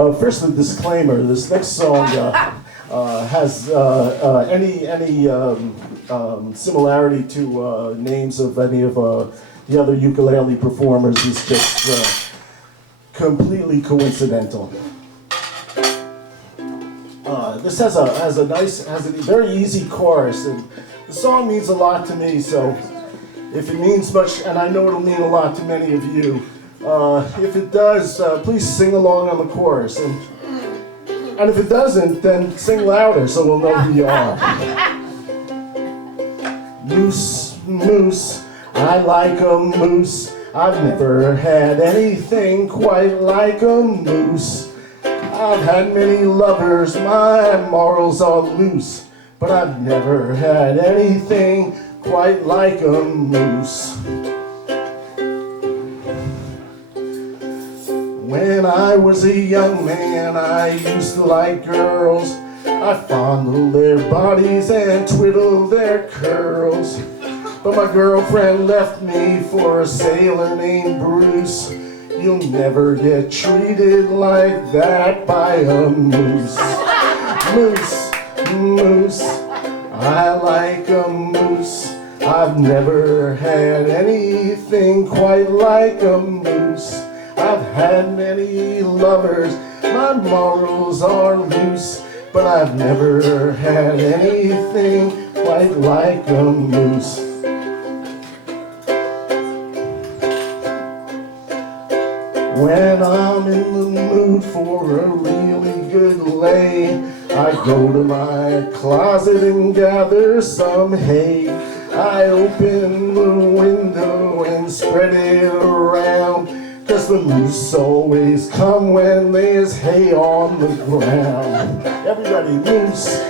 First, a disclaimer. This next song has any similarity to names of any of the other ukulele performers is just completely coincidental. This has a very easy chorus, and the song means a lot to me. So, if it means much, and I know it'll mean a lot to many of you, if it does, please sing along on the chorus, and if it doesn't, then sing louder so we'll know who you are. Moose, moose, I like a moose. I've never had anything quite like a moose. I've had many lovers, my morals are loose, but I've never had anything quite like a moose. When I was a young man, I used to like girls. I fondled their bodies and twiddled their curls. But my girlfriend left me for a sailor named Bruce. You'll never get treated like that by a moose. Moose, moose, I like a moose. I've never had anything quite like a moose. I've had many lovers, my morals are loose, but I've never had anything quite like a moose. When I'm in the mood for a really good lay, I go to my closet and gather some hay. I open the window and spread it around, 'cause the moose always come when there's hay on the ground. Everybody, moose,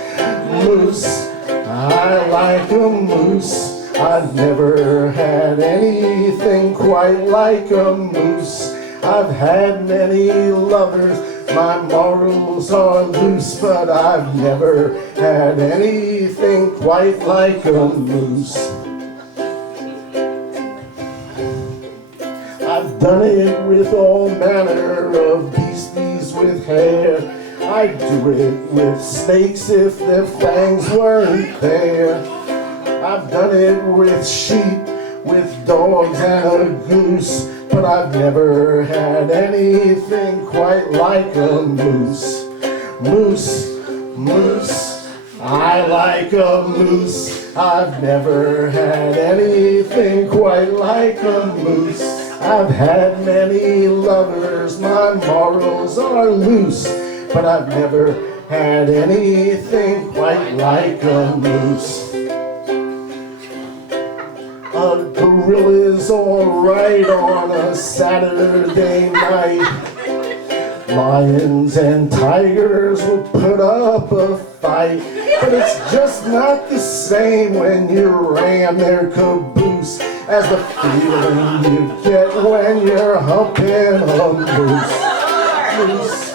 moose, I like a moose. I've never had anything quite like a moose. I've had many lovers, my morals are loose, but I've never had anything quite like a moose. I've done it with all manner of beasties with hair. I'd do it with snakes if their fangs weren't there. I've done it with sheep, with dogs and a goose, but I've never had anything quite like a moose. Moose, moose, I like a moose. I've never had anything quite like a moose. I've had many lovers, my morals are loose, but I've never had anything quite like a moose. A gorilla's alright on a Saturday night. Lions and tigers will put up a fight, but it's just not the same when you ram their caboose as the feeling you get when you're humping a moose. Moose,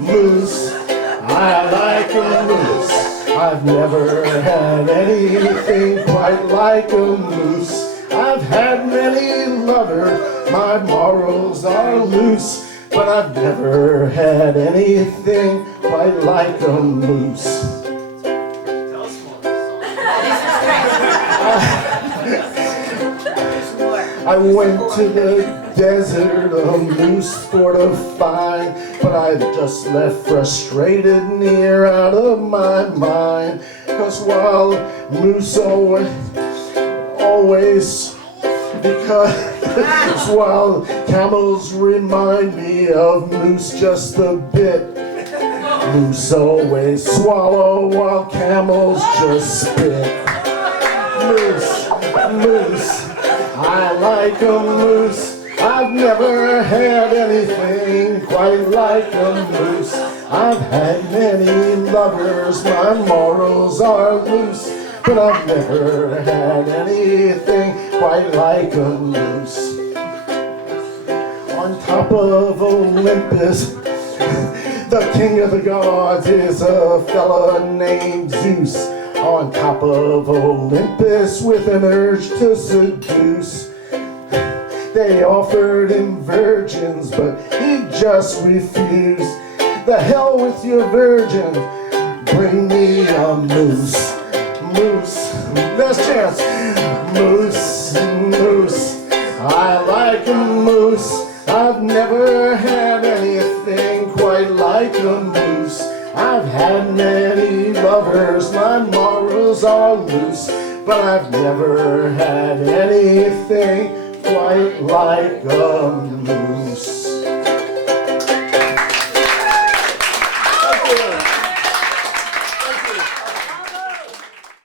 moose, I like a moose. I've never had anything quite like a moose. I've had many lovers, my morals are loose, but I've never had anything quite like a moose. Tell us more. I went to the desert a moose for to find, but I just left frustrated, near out of my mind. 'Cause while moose always, because while camels remind me of moose just a bit, moose always swallow while camels just spit. Moose, moose, I like a moose. I've never had anything quite like a moose. I've had many lovers, my morals are loose, but I've never had anything quite like a moose. On top of Olympus, the king of the gods is a fella named Zeus. On top of Olympus with an urge to seduce. They offered him virgins, but he just refused. The hell with your virgin. Bring me a moose. Moose. Last chance. Moose. Moose. I like a moose. I've never had anything quite like a moose. I've had many lovers, my morals are loose, but I've never had anything quite like a moose.